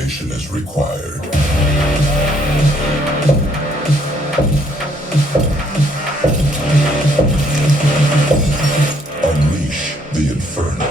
information is required. Unleash the inferno.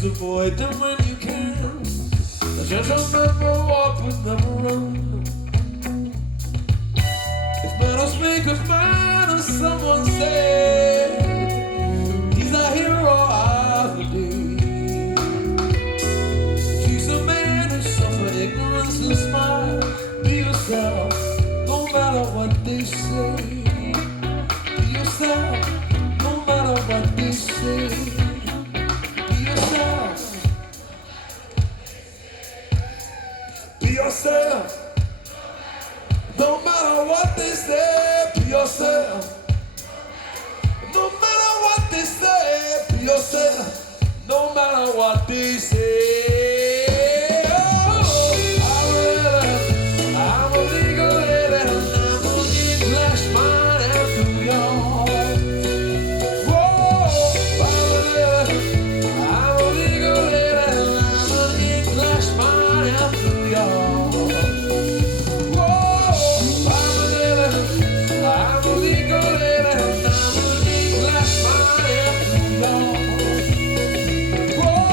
Avoid them when you can. The gentleman will walk with them around. If manners make of man, as someone said, he's a hero of the day. She's a man who suffered ignorance and smile. Be yourself, no matter what they say. Be yourself, no matter what they say. Yourself, no matter what they say, be yourself. No matter what they say, be yourself. No matter what they say. I'm a legal lady, I'm an English man in New York. I'm a legal lady, I'm an English man in New York. Whoa,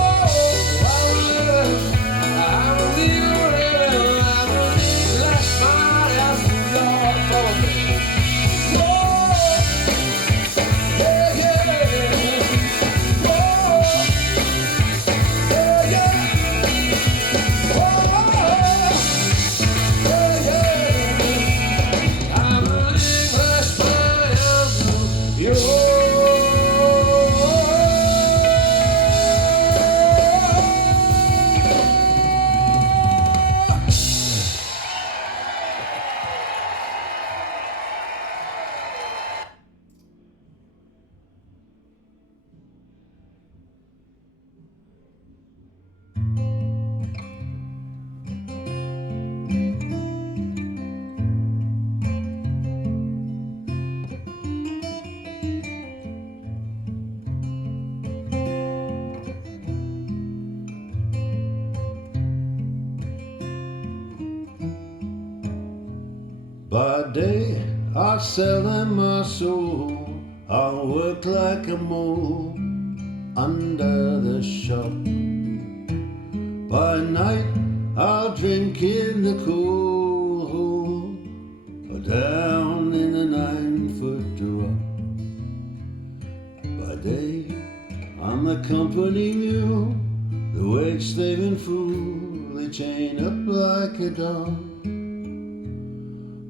By day I sell them my soul, I'll work like a mole under the shop. By night I'll drink in the cold hole, or down in the 9-foot drop. By day I'm the company mule, the wage slaving fool, they chain up like a dog.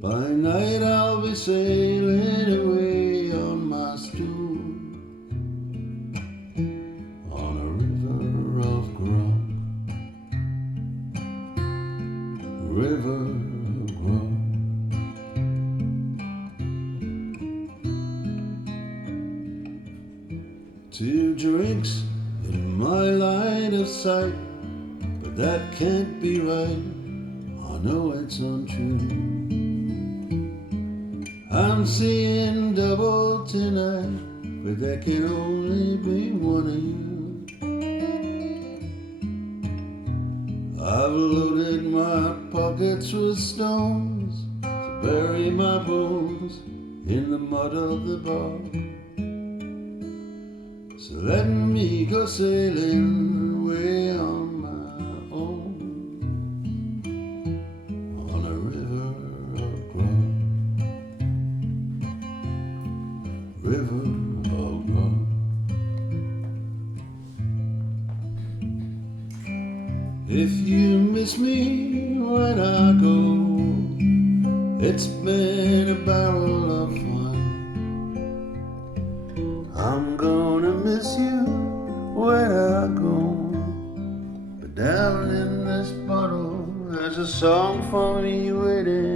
By night I'll be sailing away on my stool, on a river of grog, river of grog. 2 drinks in my line of sight, but that can't be right, I know it's untrue. I'm seeing double tonight, but there can only be one of you. I've loaded my pockets with stones to bury my bones in the mud of the bog. So let me go sailing away on my own, on a river of grog, river of grog. If you miss me when I go, it's been a barrel of fun. I'm gonna miss you when I go, but down in this bottle there's a song for me waiting